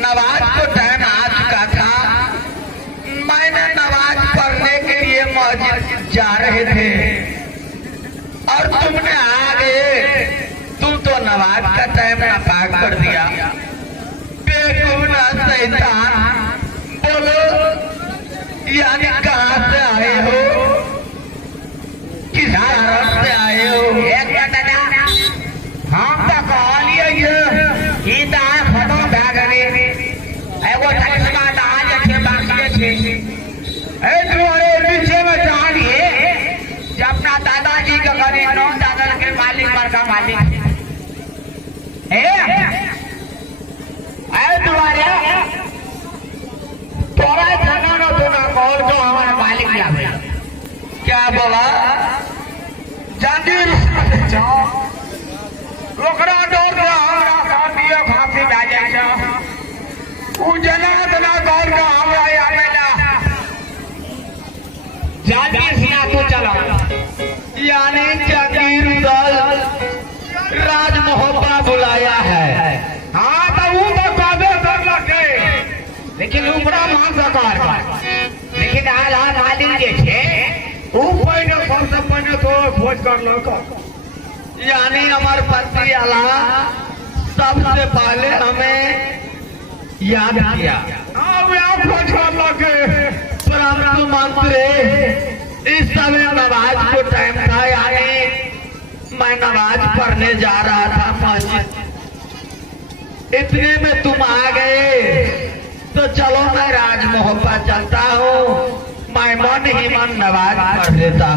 नमाज को टाइम आ चुका था। मैंने नमाज पढ़ने के लिए मस्जिद जा रहे थे और तुमने आ गए। तुम तो नमाज का टाइम नापाक कर दिया। बेगुना शैतान, बोलो यानी कहाँ से आए हो, किस हालत से आए हो? एक हम तो कहलिए फोटो भागने एगो चश्मा आज थे बाकी थे तुम्हारे पीछे में जानिए कि अपना दादाजी का घरे नौ दादा के मालिक पर का मालिक तुम्हारे थोड़ा जनानो दोनों कौन को हमारा मालिक क्या बोला? जांगीर जाओ ओकरा डोर से हमरा साथी फांसी आ जाए उ जना तना गौर का हमरा आवेला जांगीर सिया तू चला यानी जांगीर दल राज मोहब्बा बुलाया है। हाँ तो वो तो काबे कर लगे लेकिन उपरा मान सरकार का लेकिन आला मालिक जे छे उ पहले सबसे पहले तो खोज कर लो यानी हमारे पति आला सबसे पहले हमें याद किया। अब आप खोज कर लगे परंतु मंत्री इस समय नमाज को टाइम था यानी मैं नमाज पढ़ने जा रहा था मस्जिद। इतने में तुम आ गए तो चलो मैं राज मोहब्बा चलता हूँ। मैं मन ही मन नमाज पढ़ लेता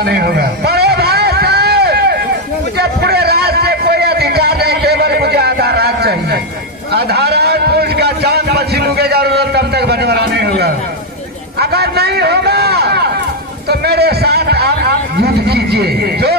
बंटवारा नहीं होगा। बड़े भाई साहब, मुझे पूरे राज से कोई अधिकार नहीं, केवल मुझे आधा राज चाहिए। आधा रात को उसका चांद पश्चिम उगेगा तब तक बंटवारा नहीं होगा। अगर नहीं होगा तो मेरे साथ आप युद्ध कीजिए। जो